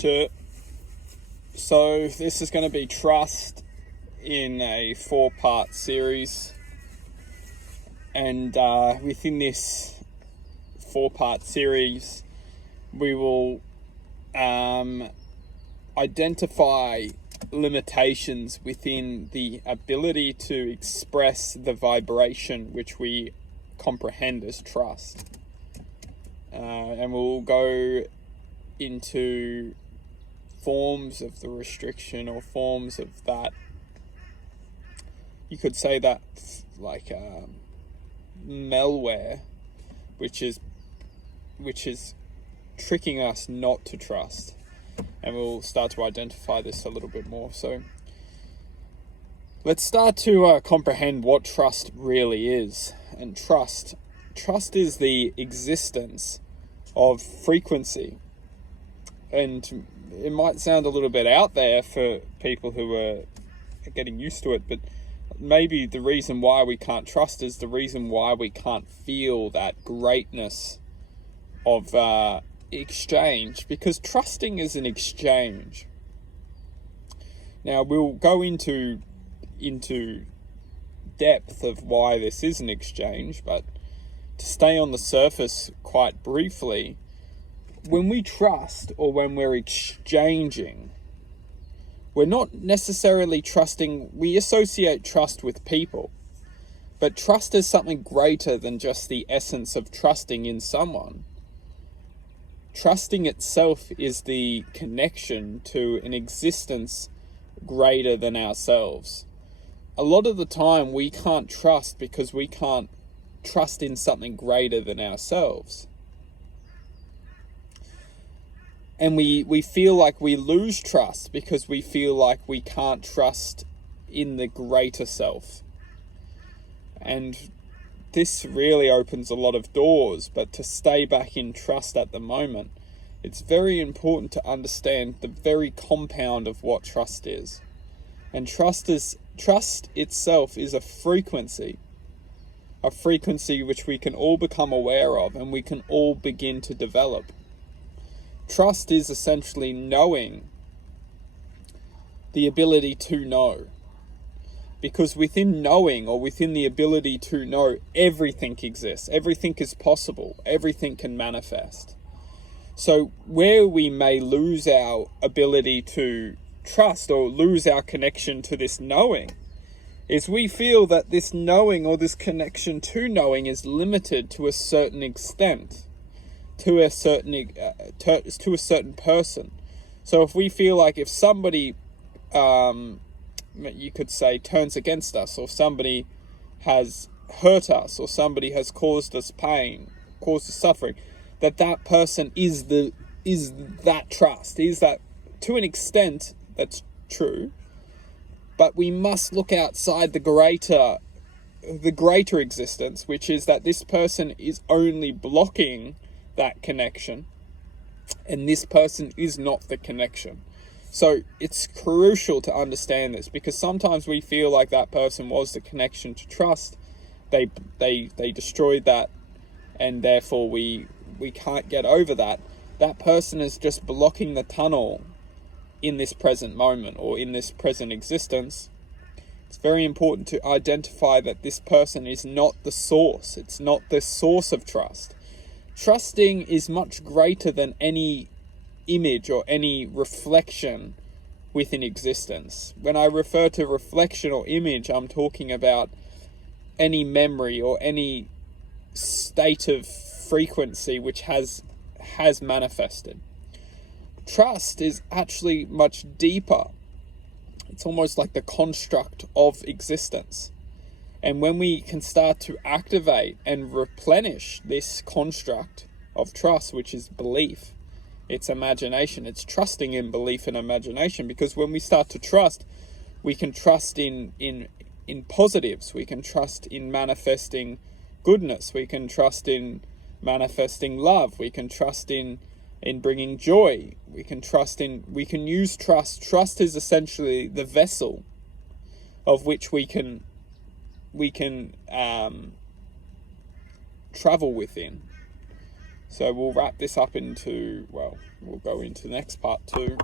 So this is going to be trust in a 4-part series, and within this 4-part series we will identify limitations within the ability to express the vibration which we comprehend as trust, and we'll go into forms of the restriction, or forms of that, you could say that, like malware, which is tricking us not to trust. And we'll start to identify this a little bit more. So let's start to comprehend what trust really is. And trust is the existence of frequency. And it might sound a little bit out there for people who are getting used to it, but maybe the reason why we can't trust is the reason why we can't feel that greatness of exchange, because trusting is an exchange. Now we'll go into depth of why this is an exchange, but to stay on the surface quite briefly, when we trust, or when we're exchanging, we're not necessarily trusting. We associate trust with people, but trust is something greater than just the essence of trusting in someone. Trusting itself is the connection to an existence greater than ourselves. A lot of the time we can't trust because we can't trust in something greater than ourselves. And we feel like we lose trust because we feel like we can't trust in the greater self. And this really opens a lot of doors, but to stay back in trust at the moment, it's very important to understand the very compound of what trust is. And trust itself is a frequency which we can all become aware of, and we can all begin to develop. Trust is essentially knowing, the ability to know. Because within knowing, or within the ability to know, everything exists. Everything is possible. Everything can manifest. So where we may lose our ability to trust, or lose our connection to this knowing, is we feel that this knowing, or this connection to knowing, is limited to a certain extent, to a certain person. So if we feel like if somebody, you could say, turns against us, or somebody has hurt us, or somebody has caused us pain, caused us suffering, that person is that trust, is that, to an extent that's true, but we must look outside the greater existence, which is that this person is only blocking that connection, and this person is not the connection. So it's crucial to understand this, because sometimes we feel like that person was the connection to trust. They destroyed that, and therefore we can't get over that. That person is just blocking the tunnel in this present moment, or in this present existence. It's very important to identify that this person is not the source. It's not the source of trust. Trusting is much greater than any image or any reflection within existence. When I refer to reflection or image, I'm talking about any memory or any state of frequency which has manifested. Trust is actually much deeper. It's almost like the construct of existence. And when we can start to activate and replenish this construct of trust, which is belief, it's imagination, it's trusting in belief and imagination, because when we start to trust, we can trust in positives, we can trust in manifesting goodness, we can trust in manifesting love, we can trust in bringing joy, we can use trust. Trust is essentially the vessel of which we can travel within. So we'll wrap this up into, well, we'll go into the next part 2.